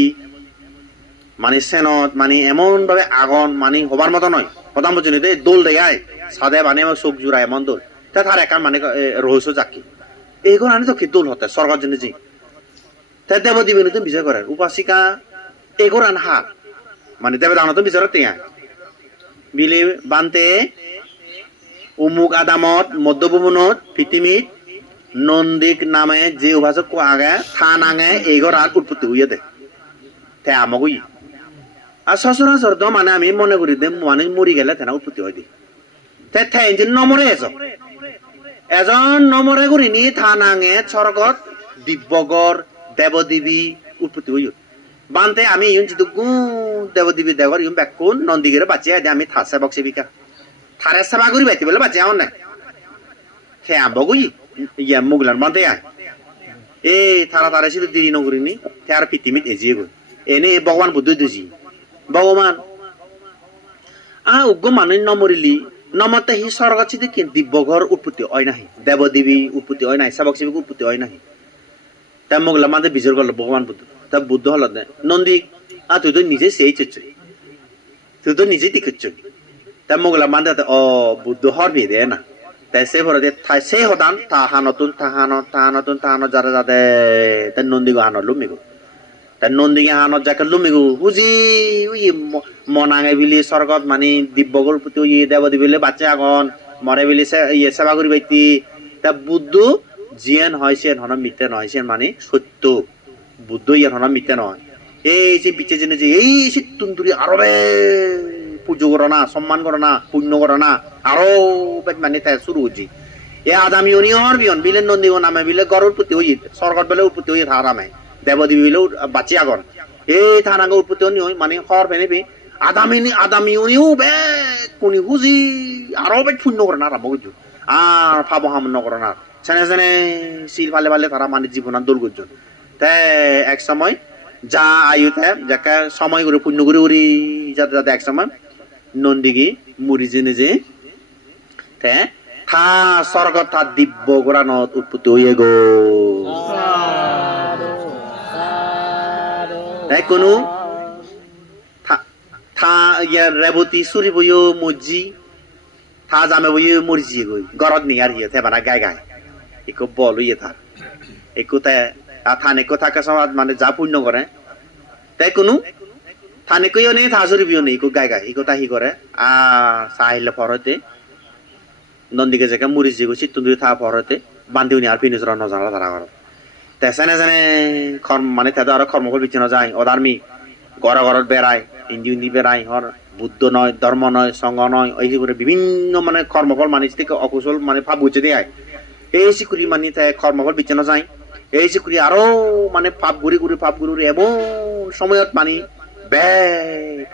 মানে সেনত মানে এমন ভাবে আগুন মানে হবার মতো নয় প্রধান বলছেন দোল দেয় সাদে মানে আমার চোখ জোড়া এমন দোল তা তার একান মানে রহস্য যাকি এইগুলো আনি তো কি দোল হতে স্বর্গের জন্য জি তা দেবদেবী নতুন বিচার করেন উপাসিকা এগুলো আন হা মানে দেবদানতো বিচার তিয়া বিলে বানতে উমুক আদামত মধ্যভুবনত পৃথিবীত নন্দিক নামে যে উপাসক আগে থান আগে এইগর আর উৎপত্তি হইয়া দে তে আমগই আর সচরাচর তো মানে আমি মনে করি দে মানে মরি গেলে তেনা উৎপত্তি হয় দি তে যে নমরে এজন নমরে করি নি থান আগে স্বর্গত দিব্যগর দেবদেবী উৎপত্তি হইয় বানতে আমি ইউন যদি গু দেবদেবী দেবর ইউন বেকুন নন্দিগের বাচ্চা দে আমি থাসে বক্সে বিকা থারে সেবা করি বাইতে বলে বাচ্চা আমার নাই খে আমবগুই ইয়া মুগলান বানতে আয় এ থারা তারা শুধু দেরি নগরিনি তে আর পৃথিবীত এজিয়ে গই এনে ভগবান বুদ্ধ দুজি ভগবান উগ্র মানুষ নমরিলি নমতে হি স্বর্গ ছিদি কি দিব্যঘর উৎপত্তি হয় নাহি দেবদেবী উৎপত্তি হয় নাই সেবক সেবক উৎপত্তি হয় নাহি তা মুগলা মাঝে বিচার করলো ভগবান বুদ্ধ তা বুদ্ধ হল নন্দী তুই তো নিজে সেই চুচ্ছ তুই তো নিজে দিচ্ছ তা মুগলা মাঝে বুদ্ধ হরবি দে না তাই সে ভরে সে হদান তাহা নতুন যারা যাতে তাই নন্দী গো হানত লুমিগো তাই নন্দী গে হানত যাকে লুমিগো বুঝি উই মনাঙে বিলি স্বর্গত মানে দিব্যগর প্রতি ওই দেবদেবীলে বাচ্চা আগন মরে বিলি ইয়ে সেবা করি বাইতি তা বুদ্ধ জিয়ান হয়েছেন হন মিথ্যা নয়ছেন মানে সত্য বুদ্ধ ইয়ার হন মিথ্যা নয় এই যে পিছিয়ে জেনে যে এই সে তুন্দুরি আরো পুজো করো না সম্মান করো না পুণ্য করো না আরো মানে তাই শুরু হচ্ছে এ আদামি অনিহর বিয়ন বিলেন নন্দীগ নামে বিলে গরুর প্রতি হই স্বর্গত বেলে উৎপত্তি হই থারামে দেবদেবী বিলে বাঁচি আগন এই থানাঙ্গ উৎপত্তি হনি হই মানে হর বেনেবি আদামি উনিও বে কোনি হুজি আরো বে পুণ্য করে না আরম্ভ করছো আর ফাবো হামন্য করে না সেনে সেনে শিল ফালে ফালে তারা মানে জীবন দোল করছো তে এক সময় যা আয়ুতে যাকে সময় করে পুণ্য করে উড়ি যাতে যাতে এক সময় নন্দীগি মুড়ি জেনে যে তে থা স্বর্গ থা দিব্য গোরানত উৎপত্তি হইয়ে গো তাই কোনো থা ইয়া রেবতী সুরি বইও মজি থা জামে বইও মরিজি গই গরদ নি আর হিয়ে তে বানা গায় গায় ইকো বল ইয়ে থার ইকো তে থানে কো থাকা সমাজ মানে যা পুণ্য করে তাই কোনো থানে কইও নেই থাজুরি বিও নেই ইকো গায় গায় ইকো তাহি করে সাহিলে ফরতে নন্দীকে জায়গা মরিজি গো চিত্তুন্দুরি থা ফরতে বান্দিউনি আর পিনুজর নজানা তারা করে তে সেনে সেনে কর্ম মানে তাদের আরো কর্মফল বিচ্ছিন্ন যায় অধার্মিক ঘর বেড়ায় ইন্দি বেড়ায় হর বুদ্ধ নয় ধর্ম নয় সংঘ নয় এই করে বিভিন্ন মানে কর্মফল মানুষ থেকে অকুশল মানে ভাব বুঝে দেয় এই শিকুরি মানে কর্মফল বিচ্ছিন্ন যায় এই শিকুরি আরো মানে পাপ ঘুরি এমন সময়ত মানে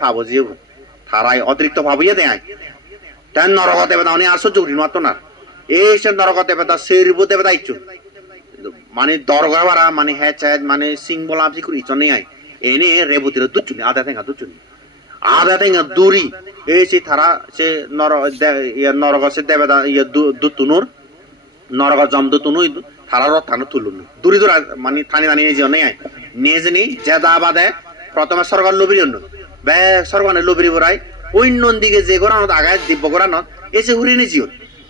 ভাব যে তারাই অতিরিক্ত ভাব হইয়া দেয় তাই নরক দেবতা মানে আর সহ্য করি মাত্র না এই সে নরক দেবতা সেরিব দেবতা ইচ্ছু মানে দরগা বাড়া মানে হ্যাঁ মানে সিং বলা শিকুরি ইচ্ছ নেই আয় এনে রেবতীর দুচুনি আধা ঠেঙ্গা দূরি এই সে তারা সে নরক সে দেবতা ইয়ে দুতুনুর নরক জম দুতুনু তারা রথানো তুলুন দূরি দূরা মানে থানি থানি নিয়ে যাও নেই নিয়ে জানি জেদা বাদে প্রথমে সরকার লবির অন্য বে সরকারের লবির বরাই ওই নন্দীকে যে গোরানত আগায় দিব্য গোরানত এসে ঘুরে নিয়েছি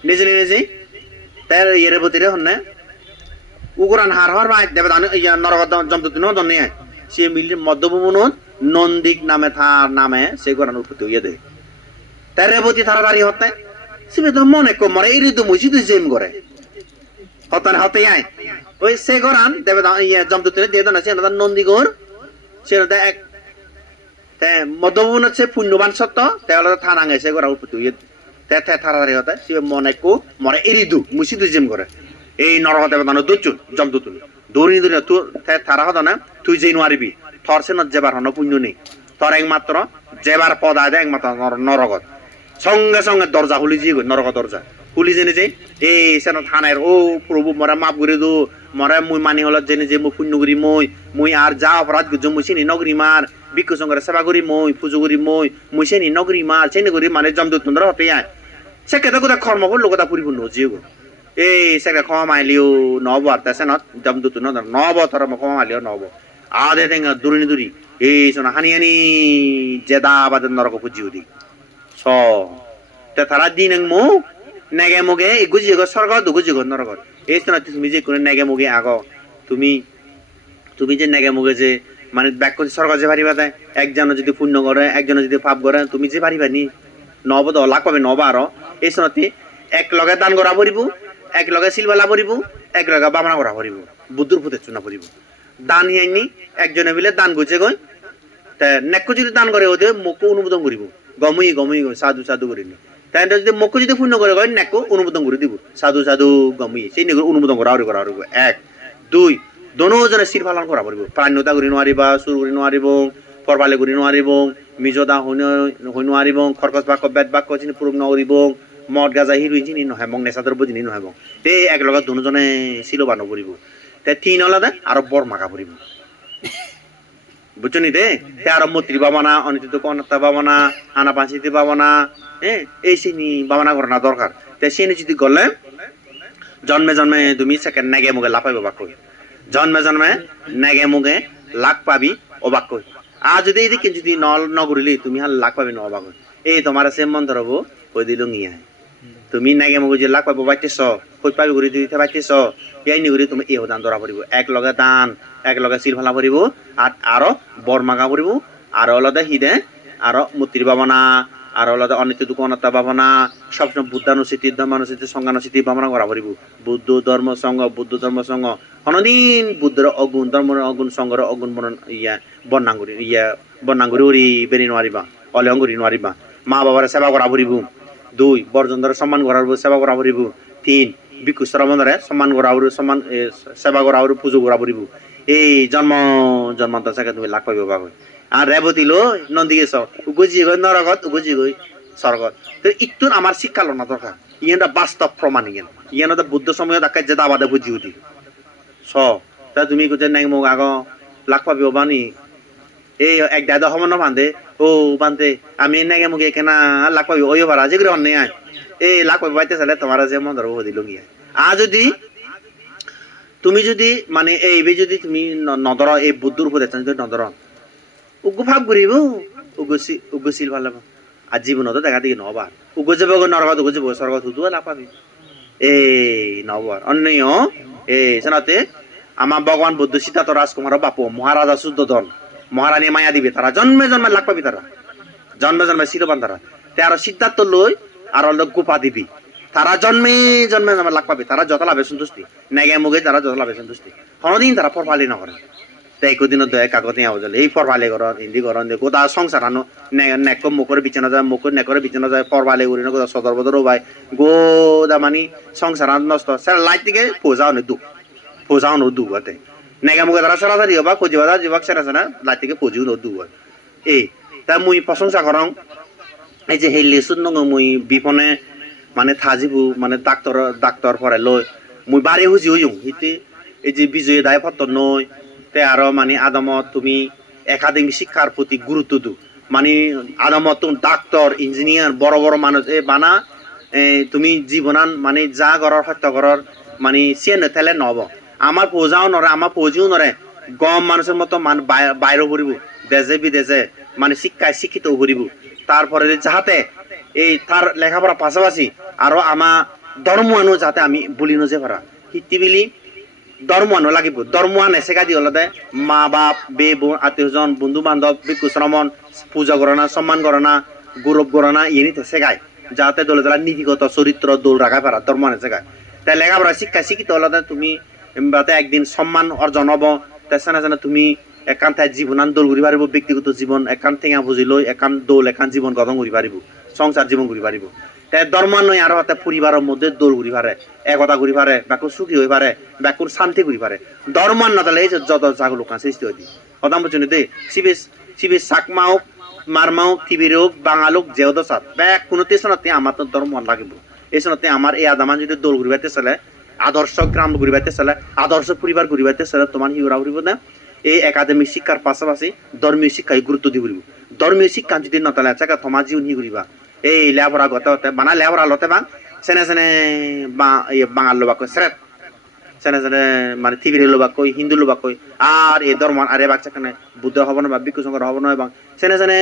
নিজে নিজে তার ইয়ে রেবতীরে হন্নে উগরান হার হর ভাই দেবতা ইয়া নরক জম দুতুনু দন নেই সে মিল মধ্যভূমনত নন্দিক নামে থার নামে সে গোরান উৎপত্তি হইয়া দেয় তাই রেবতী তাড়াতাড়ি হতে সে তো মনে কমরে এই ঋতু মুসি তুই জেম করে হতে আয় ওই সে গোরান দেবে ইয়ে জমতুতে দিয়ে দেন সে নন্দীগর সে এক মধ্যভূমনত সে পুণ্যবান সত্য তাহলে থানাঙে সে গোরা উৎপত্তি হইয়া তে তাড়াতাড়ি হতে সে মনে কো মরে এই ঋতু মুসি তুই জেম করে এই নরক দেবতা দুচুন জমতুতুন দৌড়ি তোর তারা হতো না তুই যে নোৱাৰিবি থর সে যেবার হন পুণ্য নেই তোর একমাত্র যেবার পদ আয় একমাত্র নরগত সঙ্গে সঙ্গে দরজা খুলি যে নরক দরজা খুলি জেনে যে এই সে থানের ও প্রভু মরা মাপ করে দো মরা মুই মানি হল জেনে যে মুই পুণ্য করি মুই আর যা অপরাধ করছো মুই চিনি নগরী মার ভিক্ষু সঙ্গে সেবা করি পুজো করি মুই চিনি নগরী মার চিনি করি মানে জমদূত হতে আয় সে কেটে কোথায় কর্ম করলো কোথা পরিপূর্ণ হচ্ছে এই সেটা ক্ষমা মাইলিও নব আর তাছে ন জমদূত নব ধর্ম ক্ষমা মাইলিও নব আদে তেঙ্গা দুরিনি দুরি এই সোনা হানি হানি জেদা বাদের নরক পুজিউদি স তে তারা দিন মো নেগে মোগে গুজি গো স্বর্গ গুজি গো নরক এই সোনা তুমি যে কোন নেগে মোগে আগো তুমি তুমি যে নেগে মোগে যে মানে ব্যাক স্বর্গ যে পারিবা দেয় একজন যদি পুণ্য করে একজন যদি পাপ করে তুমি যে পারিবা নি নব দ লাখ পাবে নব আরো এই সোনাতে এক লগে দান করা পড়িব এক লগে সিলবালা পড়িব এক লগে বামনা করা পড়িব বুদ্ধুর ফুতে চুনা পড়িব দান হিয়াইনি একজনে মিলে দান গুছে গই তা নেকো যদি দান করে ওদের মুখ অনুমোদন করিব গমই গমই সাধু সাধু করিনি তাই যদি মুখ যদি পুণ্য করে গই নেকো অনুমোদন করে দিব সাধু সাধু গমই সেই নেকো অনুমোদন করা এক দুই দনোজনে শির পালন করা পড়িব প্রাণ্যতা করি নোৱাৰিবা চুৰ কৰি নোৱাৰিব ফৰবালে কৰি নোৱাৰিব মিজদা হৈ নোৱাৰিব খৰকচ বাক্য বেদ বাক্য চিনি পুৰুষ নকৰিব মদ গাজা হিরুই চিনি নহয় মং নেশা দ্রব্য চিনি নহয় তে এক লগত দুজনে শিলবান কৰিব তে তিন হলাদে আর বর মাকা পড়িব বুঝছো নি দে তে আর মূর্তি বাবানা অনিত কনতা বাবানা আনা পাঁচিতে বাবানা এই চিনি বাবানা করা না দরকার তে সেই যদি গলে জন্মে জন্মে তুমি সেকেন্ড নেগে মুগে লাফাইব বাক্য জন্মে জন্মে নেগে মুগে লাখ পাবি অবাক কই আর যদি এদিকে যদি নগরিলি তুমি হাল লাখ পাবি ন অবাক এই তোমার সে মন ধরবো কই দিল নিয়ে তুমি নেগে মুগে যে লাখ পাবো বাইতেছ কই পাবি ঘুরি দিতে বাইতেছ এই নিগুরি তুমি এই দান ধরা পড়িব এক লগে দান এক লগে সিল ফালা পড়িব আর আরো বর মাগা পড়িব আর অলদে হিদে আর মূর্তির ভাবনা আর অলদে অনিত্য দুকনতা ভাবনা সবসময় বুদ্ধানুসিতি ধর্মানুসিতি সংজ্ঞানুসিতি ভাবনা করা পড়িব বুদ্ধ ধর্ম সংঘ হনদিন বুদ্ধর অগুণ ধর্মের অগুণ সংঘর অগুণ বর্ণাঙ্গুরি উড়ি বেরি নোৱাৰিবা অলেঙ্গুরি নোৱাৰিবা মা বাবার সেবা করা পড়িব দুই বরজনদের সম্মান করার সেবা করা পড়িব তিন ভিক্ষু শ্রমণরে সম্মান করা সম্মান সেবা করা পুজো করা পড়িব এই জন্মান্তর চাকে তুমি লাখ পাইব পাব আর রেবতী লো নন্দী গেছ উগুজি গই নরগত উগুজি গই স্বর্গত তো ইতুন আমার শিক্ষা লনা দরকার ইয়েন বাস্তব প্রমাণ ইয়েন বুদ্ধ সময় তাকে যে দাবাদে বুঝি উঠি স তা তুমি কোথায় নাই মোক আগ লাখ পাবি বানি এই এক দাদা সমান বান্ধে ও বান্ধে আমি নাগে মোক কেনা লাখ পাবি ওই ভাড়া যেগুলো অন্য আয় এই লাখ পাবি পাইতে চালে তোমার যে মন ধরবো দিল গিয়ে আর যদি তুমি যদি মানে এই যদি তুমি নদর এই বুদ্ধুর উপদেশ যদি নদর উগু ভাব ঘুরিব উগুছিল ভাল আর জীবনত দেখা দেখি নবার উগু যাব নরগত উগু যাব স্বর্গত হুদু লাভ পাবি এই নবার অন্য এই শোনাতে আমার ভগবান বুদ্ধ সীতাত রাজকুমার বাপু মহারাজা শুদ্ধধন মহারানী মায়া দিবে তারা জন্মে জন্মে লাভ পাবি তারা জন্মে জন্মে শিরবান তারা তে আর সিদ্ধার্থ লই আর গোপা দিবি তারা জন্মে জন্মে জন্মে লাভ পাবি তারা যত লাভে সন্তুষ্টি নেগে মুগে তারা যত লাভে সন্তুষ্টি কোনদিন তারা ফরফালি না করে তাই একদিন দয়া কাগজ আওয়াজ এই ফরফালি কর হিন্দি কর গোটা সংসার আনো নেক মুখের বিছানা যায় মুখের নেকরে বিছানা যায় ফরফালি করি না গোটা সদর বদর ভাই গোদা মানি সংসার নষ্ট সেটা লাইট থেকে পোজাও নো দু আতে নেগা মুগে তারা সারাসারি হবা খুঁজিবা যাবাক সেরা সেনা লাইট থেকে পোজিও নো দু এই তা মুই প্রশংসা করং এই যে সেই লেসুন নং মুই বিপনে মানে থাজিবু মানে ডাক্তার পরে লই মুই বারে হুজি হইং হিতে এই যে বিজয় দায় পত্র নয় তে আরো মানে আদমত তুমি একাডেমিক শিক্ষার প্রতি গুরুত্ব দু মানে আদমত তুমি ডাক্তার ইঞ্জিনিয়ার বড় বড় মানুষ এ বানা তুমি জীবনান মানে যা করার সত্য করার মানে সে নেথালে নব আমার পৌঁছাও নরে আমার পৌঁছিও নরে গম মানুষের মতো মান বাইরে পড়িব দেশে বিদেশে মানে শিক্ষিত করিব তারপরে যাহাতে এই তার লেখাপড়া পাশাপাশি আরো আমার ধর্ম আনো যাতে আমি বলি নজে পারা হিতিবিলি ধর্ম আনো লাগিব ধর্ম আনে শেখা দি হলদে মা বাপ বে বোন আত্মীয়জন বন্ধু বান্ধব ভিক্ষু শ্রমণ পূজা করনা সম্মান করনা গৌরব করনা ইয়েনিতে শেখায় যাতে দলে দলা নীতিগত চরিত্র দোল রাখা পারা ধর্ম আনে শেখায় তাই লেখাপড়া শিক্ষিত হলদে তুমি বাতে একদিন সম্মান অর্জন হব তাই সেনা তুমি একান ঠাই জীবনান দোল ঘুরি পারিব ব্যক্তিগত জীবন একান ঠেঙা বুঝি লৈ একান দোল একান জীবন গঠন করি পারিব সংসার জীবন ঘুরি পারিব তাই ধর্ম নয় আরো হাতে পরিবারের মধ্যে দোল ঘুরি পারে একতা ঘুরি পারে ব্যাকুর সুখী হয়ে পারে ব্যাকুর শান্তি ঘুরি পারে ধর্মান না তাহলে এই যত জাগ লোক সৃষ্টি হয়ে দিই কথা বলছেন দে শিবির চাকমাও মারমাও টিভির হোক বাঙাল হোক যেও দশাত ব্যাক কোনো তেসনাতে আমার তো ধর্ম লাগিব এই সনাতে আমার এই আদামান যদি দোল ঘুরি পাইতে চলে আদর্শ গ্রাম ঘুরি পাইতে চলে আদর্শ পরিবার ঘুরি পাইতে চলে তোমার হিউরা ঘুরিব না এই একাডেমিক শিক্ষার পাশাপাশি ধর্মীয় শিক্ষায় গুরুত্ব দি ঘুরিব ধর্মীয় শিক্ষা যদি নতালে চাকা তোমার জীবন হি ঘুরিবা এই লেবরা গত বানা লেবরা লতে বাং সেনে বাঙাল লোক সেরেট সেনে সেনে মানে টিভির লোবা কই হিন্দু লোবা কই আর এ ধর্ম আরে বাচ্চা কেন বুদ্ধ হব না বা বিক্ষু সংকর হব না এবং সেনে সেনে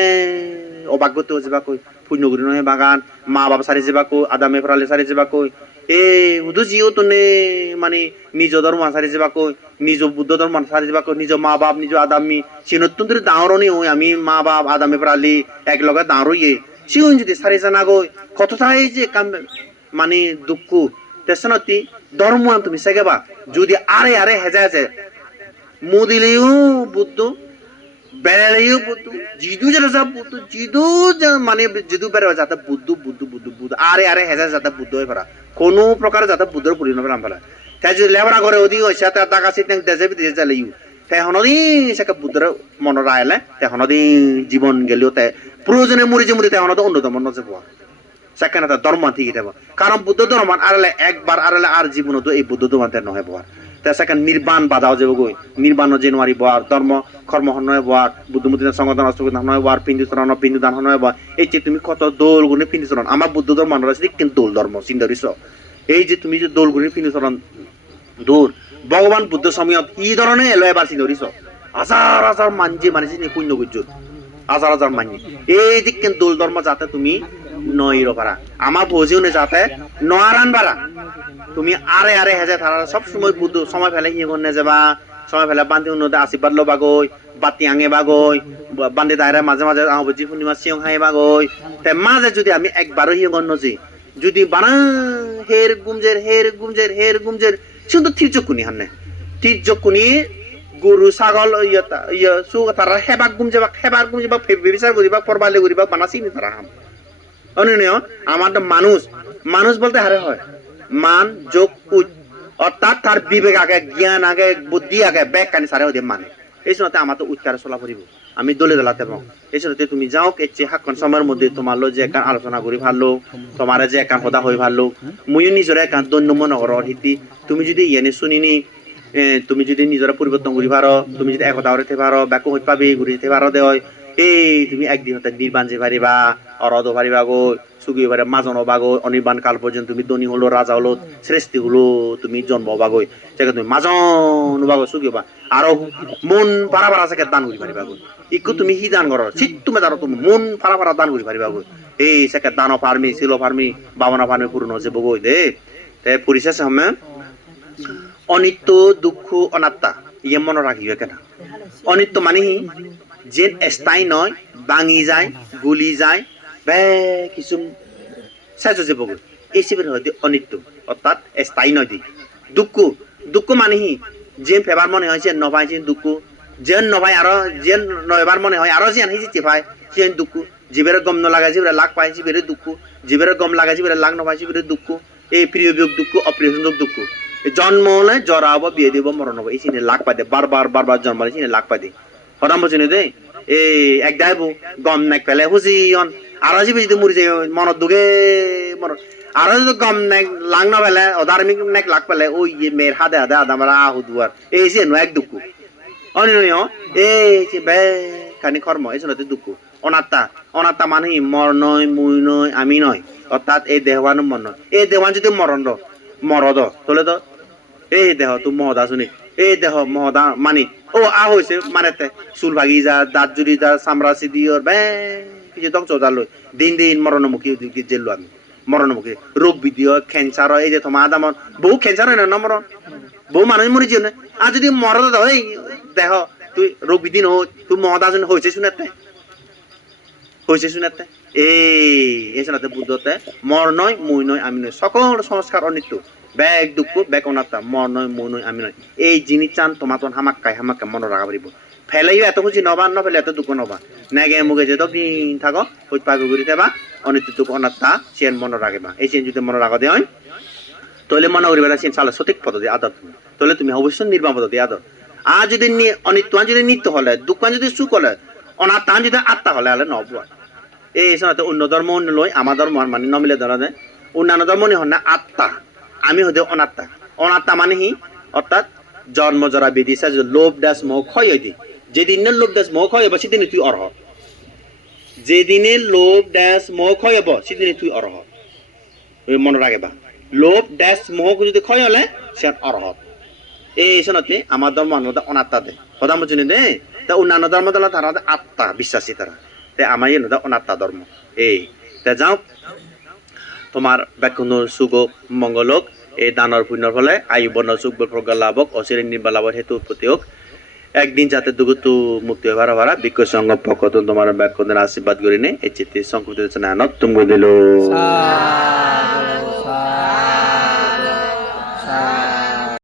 অবাগ্যত যাবা কই পুণ্যগুরি নয় বাগান মা বাবা সারি যাবা কই আদামে ফরালে সারি যাবা কই এ উদু জিও তনে মানে নিজ ধর্ম সারি যাবা কই নিজ বুদ্ধ ধর্ম সারি যাবা কই নিজ মা বাপ নিজ আদামি সিনত্তন দাঁড়নি ওই আমি মা বাপ আদামে ফরালি এক লগে দাঁড়ইয়ে সিউন যদি সারি জানা গই কতটাই যে কাম মানে দুঃখ তেসনতি ধর্ম তুমি সেগেবা যদি আরে আরে হেজা হেজে মুদিলেও বুদ্ধ বেড়ালেও বুদ্ধ জিদু যারা যা বুদ্ধ জিদু মানে জিদু বেড়ে যাতে বুদ্ধ বুদ্ধ বুদ্ধ বুদ্ধ আরে আরে হেজা যাতে বুদ্ধ হয়ে পারা কোনো প্রকার যাতে বুদ্ধর পরিণাম নাম ফেলা তাই যদি লেবরা করে অধিক হয়েছে তার টাকা সিট দেশে বিদেশে চালিও তাই হনদি সেকে বুদ্ধর মনে রায়লে তাই হনদি জীবন গেলেও তাই প্রয়োজনে মরিছে মরি তাই হনদি অন্যতম মনে যাবো সেখানে তার ধর্ম ঠিক থাকবো কারণ বুদ্ধ ধর্ম আড়ালে একবার আড়ালে আর জীবন তো এই বুদ্ধ ধর্মের নয় বোয়ার তাই সেখানে নির্বাণ বাধাও যাবো গই নির্বাণ জানুয়ারি বোয়ার ধর্ম কর্ম নয় বোয়ার বুদ্ধমূর্তি সংগঠন অষ্টগোধন নয় বোয়ার পিন্দুচরণ পিন্দুদান নয় বোয়ার এই যে তুমি কত দোল গুণে পিন্দুচরণ আমার বুদ্ধ ধর্ম রয়েছে কিন্তু দোল ধর্ম চিন্তারিস এই যে তুমি যে দোল গুণে পিন্দুচরণ দূর ভগবান বুদ্ধ সময়ত ই ধরনের এলো এবার চিন্তারিস হাজার হাজার মানজি মানে পুণ্য গুজুর হাজার হাজার মানি এই দিক কিন্তু দোল ধর্ম যাতে তুমি নইরো পারা আমার বোঝেও নে যাতে নয়ারান পারা তুমি আরে আরে হেজে তারা সব সময় বুদ্ধ সময় ফেলে ইয়ে করনে যাবা সময় ফেলে বান্দি উন্নতে আশীর্বাদ লো বাগই বাতি আঙে বাগই বান্দি দায়রা মাঝে মাঝে আহবজি পূর্ণিমা সিং হাই বাগই তাই মাঝে যদি আমি একবারও ইয়ে করন যে যদি বানা হের গুমজের হের গুমজের হের গুমজের শুধু তির্যকুনি হান্নে তির্যকুনি গরু ছাগল ইয়ে সু তারা হেবাক গুমজেবাক হেবার গুমজেবাক বিচার করিবাক পরবালে করিবাক বানা চিনি তারা হাম অনন্য আমার মানুষ মানুষ বলতে হারে হয় মান যোগ উচ অর্থাৎ তার বিবেক আগে জ্ঞান আগে বুদ্ধি আগে ব্যাগ কানি সারে ওদের মানে এই সময়তে আমার তো উচ্চারে চলা পড়িব আমি দলে দলাতে পাবো এই সময়তে তুমি যাও এসে হাক্কন সময়ের মধ্যে তোমার যে একান আলোচনা করি ভালো তোমার যে একান সদা হয়ে ভালো মুই নিজের একান দৈন্য মনগর হিতি তুমি যদি ইয়ে শুনিনি তুমি যদি নিজের পরিবর্তন করি পারো তুমি যদি একতা হইতে পারো ব্যাকু হইতে পাবি ঘুরে যেতে পারো দেয় এই তুমি একদিন হতে নির্বাণ যে পারিবা অরদ পারিবা গো সুগিয়ে পারে মাজন বাগো অনির্বাণ কাল পর্যন্ত তুমি ধনী হলো রাজা হলো শ্রেষ্ঠী হলো তুমি জন্ম বাগই সেখানে তুমি মাজন বাগো সুগিয়ে বা আরো মন পারা পারা সেখানে দান করি পারিবা গো ইকু তুমি হি দান করো শীত তুমি দাঁড়ো তুমি মন পারা পারা দান করি পারিবা গো এই সেখানে দান ফার্মি ছিল ফার্মি বাবনা ফার্মি পূর্ণ যে বগই দে তাই পরিশেষে আমি অনিত্য দুঃখ অনাত্মা ইয়ে মনে রাখিবে কেন অনিত্য মানে যে স্থায়ী নয় ভাঙি যায় গুলি যায় বে কিছু শেষ হয়ে যাবো এই শিবির হয়তো অনিত্য অর্থাৎ স্থায়ী নয় দি দুঃখ দুঃখ মানে যে ফেবার মনে হয় যে নভাই যে দুঃখ যে নভাই আরো যে নয়বার মনে হয় আরো যে আনহি চিফায় সে দুঃখ জীবের গম নলাগায় জীবের লাগ পায় জীবের দুঃখ জীবের গম লাগায় জীবের লাগ নপায় জীবের দুঃখ এই প্রিয় বিয়োগ দুঃখ অপ্রিয় সংযোগ দুঃখ জন্ম হলে জ্বর হবো বিয়ে দিব মরণ হবো এই চিনে লাগ পাই দে বারবার বারবার জন্ম হলে চিনে লাগ পাই দে হরাম বলছি দে এই এক দাইব গম নাক পেলে হুজি আরো যদি মরি যায় মনত দুগে মরণ আরো যদি গম নাক লাং না পেলে অধার্মিক নাক লাগ পেলে ওই মেয়ের হাতে হাতে আদা মারা আহু দুয়ার এই যে এক দুঃখ অনিয় এই বে খানি কর্ম এই জন্য দুঃখ অনাত্মা অনাত্মা মানে মর নয় মুই নয় আমি নয় অর্থাৎ এই দেহবান মর নয় এই দেহবান যদি মরণ মরদ তোলে তো এই দেহ তো মহদা শুনি এই দেহ মহদা মানি ও হয়েছে মানেতে চুল ভাগি যা দাঁত জুড়ি যা চামড়া চিদি বে কিছু ধ্বংস যালো দিন দিন মরণমুখী জেললো আমি মরণমুখী রোগ বিধি হয় ক্যান্সার হয় এই যে তোমার আদামন বহু ক্যান্সার হয় না মরণ বহু মানুষ মরে জীবনে আর যদি মরদ এই দেহ তুই রোগ বিধি নহ তুই মহদা শুনে হয়েছে শুনেতে এই শোনাতে বুদ্ধতে মর নয় মুই নয় আমি নয় সকল সংস্কার অনিত্য ব্যাগ দুঃখ ব্যাগ অনাত্মা মর নয় মুই নয় আমি নয় এই জিনিস চান তোমার তখন হামাক্কাই মনে রাখা পারিব ফেলেও এত খুশি নবা নফেলে এত দুঃখ নবা নেগে মুগে যে দিন থাকো ওই পাগু ঘুরি থাকবা অনিত্য দুঃখ অনাত্মা সেন মনে রাখবা এই সেন যদি মনে রাখা দেয় তাহলে মনে করিবে সেন চালে সঠিক পদ্ধতি আদর তাহলে তুমি অবশ্যই নির্বাণ পদ্ধতি আদর আর যদি অনিত্য যদি নিত্য হলে দুঃখ যদি সুখ হলে অনাত্মা যদি আত্মা হলে হলে নবুয়া এই শোনাতে অন্য ধর্ম অন্য লই আমার ধর্ম মানে নমিলে ধরা যায় অন্যান্য ধর্ম হন না আত্মা আমি হতে অনাত্মা অনাত্মা মানে অর্থাৎ জন্ম জরা বেদি লোভ দাস মোহ ক্ষয় হইতে যেদিনে লোভ দাস মোহ ক্ষয় হব সেদিনে তুই অর্হ যেদিনে লোভ দাস মোহ ক্ষয় হব সেদিনে তুই অর্হ মনে রাখবা লোভ দাস মোহ যদি ক্ষয় হলে সে অর্হ এই শোনতে আমার ধর্ম অনাত্মা দে কথা বুঝি দে তা অন্যান্য ধর্ম দল তারা আত্মা বিশ্বাসী তারা তে আমার ইয়ে অনাত্মা ধর্ম এই তে যাও তোমার ব্যাকুন্দর সুখ মঙ্গলক এই দানৰ পুণ্যৰ ফলে আয়ু বৰ্ণ সুখ প্রজ্ঞা লাভক অচিরে নির্বাণ লাভর হেতু প্রতি হোক একদিন যাতে দুগুতু মুক্তি হবার হবার বিক্ষ সঙ্গ পকত তোমার ব্যাকুন্দের আশীর্বাদ করি নে এই চিত্তে সংকৃতি আনত তুমি দিল